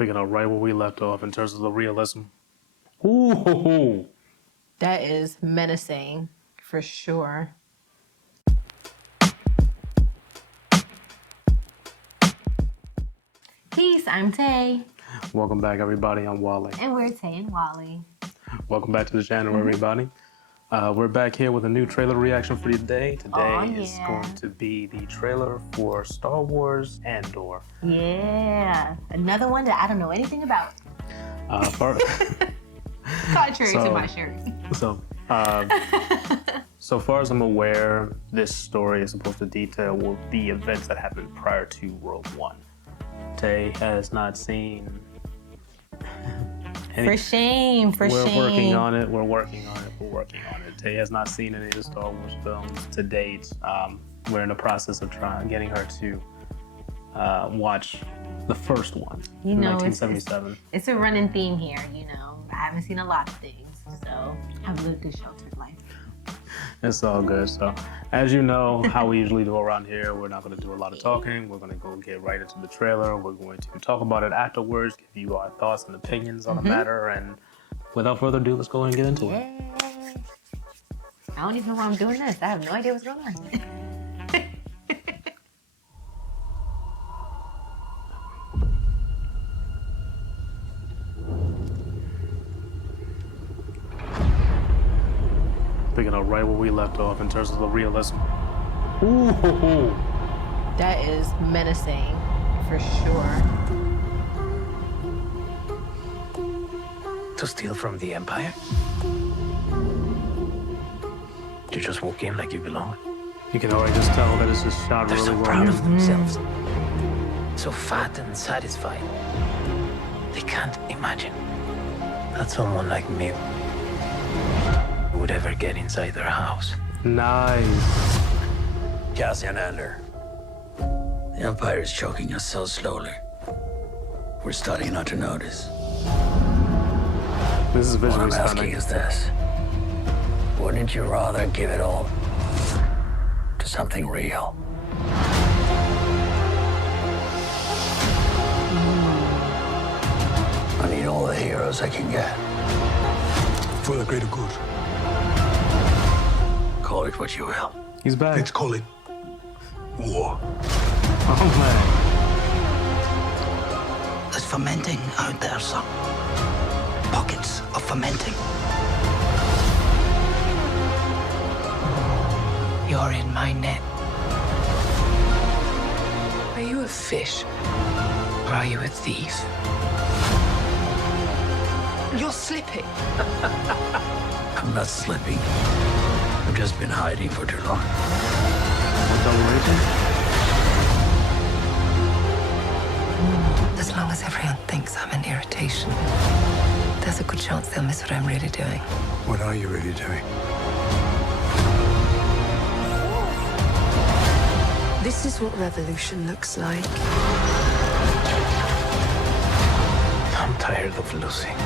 Picking up right where we left off in terms of the realism. Ooh. That is menacing, for sure. Peace, I'm Tay. Welcome back, everybody. I'm Wali. And we're Tay and Wali. Welcome back to the channel, everybody. We're back here with a new trailer reaction for today. Today is going to be the trailer for Star Wars Andor. Yeah, another one that I don't know anything about. Contrary to my shirt. So far as I'm aware, this story is supposed to detail the events that happened prior to Rogue One. Tay has not seen any. For shame. We're working on it. Tay has not seen any of the Star Wars films to date. We're in the process of getting her to watch the first one, in 1977. It's a running theme here, I haven't seen a lot of things, so I've lived a sheltered life. It's all good. So, as you know, how we usually do around here, we're not going to do a lot of talking. We're going to go get right into the trailer. We're going to talk about it afterwards, give you our thoughts and opinions on the matter, and without further ado, let's go ahead and get into it. I don't even know why I'm doing this. I have no idea what's going on. Picking up right where we left off in terms of the realism. Ooh. That is menacing, for sure. To steal from the Empire? You just walk in like you belong. You can already just tell that it's just shot They're really so well. proud of themselves. So fat and satisfied. They can't imagine that someone like me would ever get inside their house. Nice. Cassian Andor. The Empire is choking us so slowly. We're starting not to notice. This is What visually I'm asking stunning. is this. Wouldn't you rather give it all to something real? I need all the heroes I can get. For the greater good. Call it what you will. He's back. Let's call it war. Oh man. There's fermenting out there, son. Pockets of fermenting. You're in my net. Are you a fish? Or are you a thief? You're slipping. I'm not slipping. I've just been hiding for too long. As long as everyone thinks I'm an irritation, there's a good chance they'll miss what I'm really doing. What are you really doing? This is what revolution looks like. I'm tired of losing.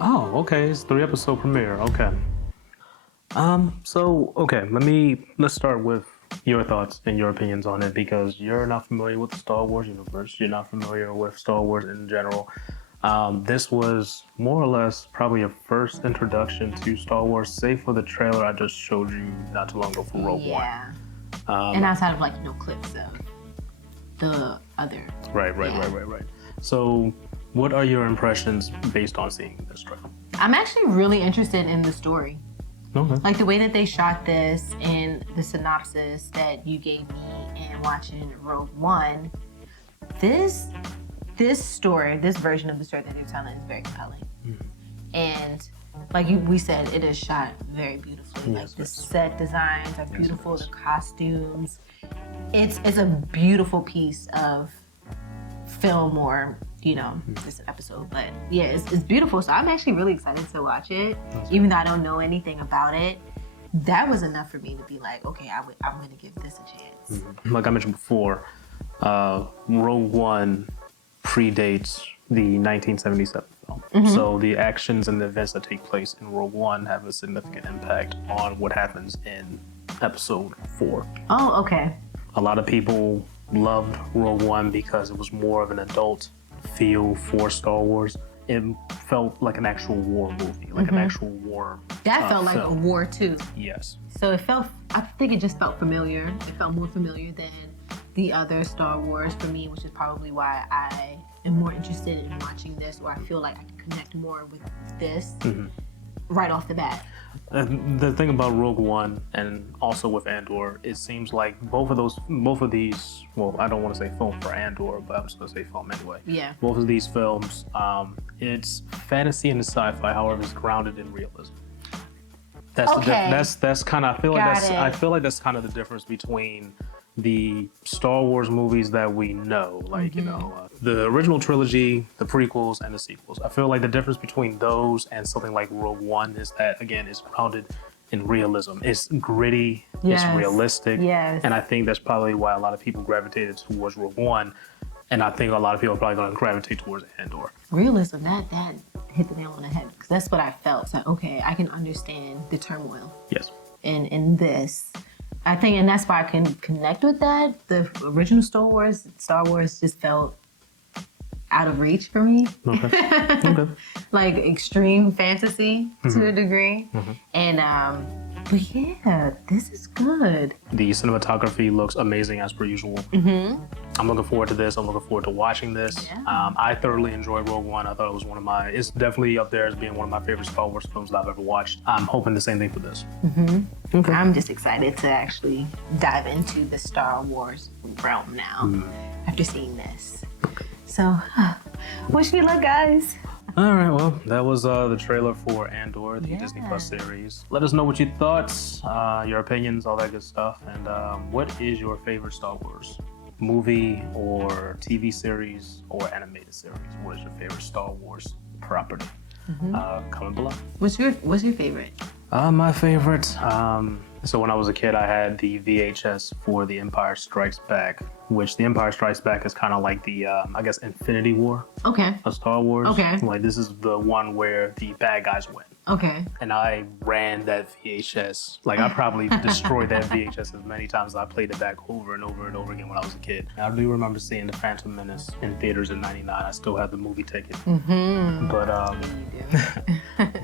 Oh, okay. It's 3-episode premiere. Okay. Let's start with your thoughts and your opinions on it, because you're not familiar with the Star Wars universe. You're not familiar with Star Wars in general. This was more or less probably a first introduction to Star Wars, save for the trailer I just showed you not too long ago for Rogue One. And outside of clips of the other. Right. So, what are your impressions based on seeing this trailer? I'm actually really interested in the story. Okay. Like the way that they shot this and the synopsis that you gave me and watching Rogue One, this story, this version of the story that they're telling is very compelling. And like we said, it is shot very beautifully. Yes, like the set designs are beautiful, the costumes. It's a beautiful piece of film, or this episode, but yeah, it's beautiful. So I'm actually really excited to watch it, even though I don't know anything about it. That was enough for me to be like, okay, I'm gonna give this a chance. Like I mentioned before, Rogue One predates the 1977 film. So the actions and the events that take place in Rogue One have a significant impact on what happens in Episode 4. Oh, okay. A lot of people loved Rogue One because it was more of an adult feel for Star Wars. It felt like an actual war movie, like an actual war. That felt like a film. war too. Yes. So I think it just felt familiar. It felt more familiar than the other Star Wars for me, which is probably why I am more interested in watching this, or I feel like I can connect more with this right off the bat. The thing about Rogue One and also with Andor, it seems like both of these, well, I don't want to say film for Andor, but I'm just going to say film anyway. Yeah. Both of these films, it's fantasy and sci-fi, however, it's grounded in realism. That's Okay. that's kind of, Got it. I feel like that's kind of the difference between the Star Wars movies that we know, like, you know, the original trilogy, the prequels, and the sequels. I feel like the difference between those and something like Rogue One is that, again, it's grounded in realism. It's gritty, Yes. it's realistic, Yes. and I think that's probably why a lot of people gravitated towards Rogue One, and I think a lot of people are probably going to gravitate towards Andor. Realism, that hit the nail on the head, because that's what I felt. So, okay, I can understand the turmoil Yes. in this. I think, and that's why I can connect with that. The original Star Wars just felt out of reach for me. Okay. Okay. Like extreme fantasy to a degree. And but yeah, this is good. The cinematography looks amazing as per usual. I'm looking forward to this. I'm looking forward to watching this. Yeah. I thoroughly enjoyed Rogue One. I thought it was it's definitely up there as being one of my favorite Star Wars films that I've ever watched. I'm hoping the same thing for this. I'm just excited to actually dive into the Star Wars realm now after seeing this. So, wish me luck, guys. All right, well, that was the trailer for Andor, the Disney Plus series. Let us know what you thought, your opinions, all that good stuff. And what is your favorite Star Wars movie or TV series or animated series? What is your favorite Star Wars property? Comment below. What's your favorite? My favorite, so when I was a kid, I had the VHS for The Empire Strikes Back, which The Empire Strikes Back is kind of like the, I guess, Infinity War Okay. of Star Wars. Okay. Like, this is the one where the bad guys win. Okay. And I ran that VHS. Like, I probably destroyed that VHS as many times as I played it back over and over and over again when I was a kid. I do remember seeing The Phantom Menace in theaters in '99. I still have the movie ticket.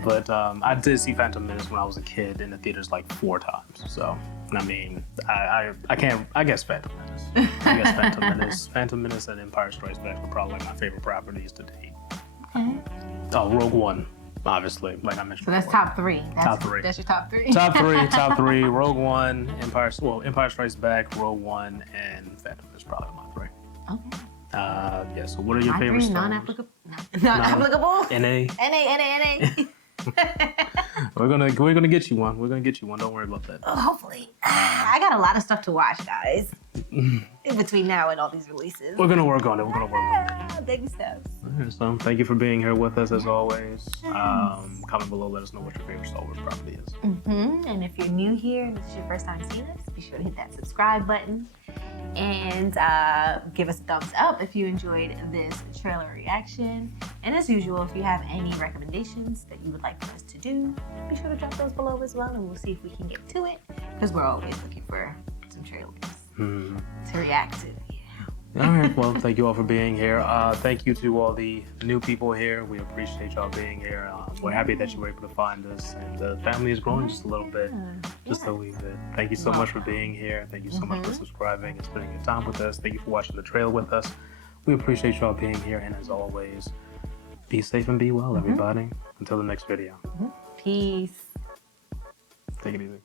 But I did see Phantom Menace when I was a kid in the theaters like 4 times. So, I mean, I guess Phantom Menace. Phantom Menace and Empire Strikes Back were probably like my favorite properties to date. Oh, Rogue One. Obviously, like I mentioned. So that's before. top 3. Top 3. That's your top 3. Top three. Rogue One, Empire Strikes Back, Rogue One, and Phantom is probably my 3. Okay. Yeah. So, what are your My favorite 3 Star Wars? non-applicable. NA. NA. We're gonna get you one. We're gonna get you one. Don't worry about that. Hopefully. I got a lot of stuff to watch, guys. In between now and all these releases. We're gonna work on it. Baby steps. Alright, so thank you for being here with us as always. Comment below, let us know what your favorite Star Wars property is. And if you're new here and this is your first time seeing us, be sure to hit that subscribe button and give us a thumbs up if you enjoyed this trailer reaction. And as usual, if you have any recommendations that you would like for us to do, be sure to drop those below as well, and we'll see if we can get to it, because we're always looking for some trailers to react to. All right, well, thank you all for being here. Thank you to all the new people here. We appreciate y'all being here. We're happy that you were able to find us, and the family is growing just a little bit, just a wee bit. Thank you so much for being here. Thank you so much for subscribing and spending your time with us. Thank you for watching the trailer with us. We appreciate y'all being here, and as always, be safe and be well, everybody. Until the next video. Peace. Take it easy.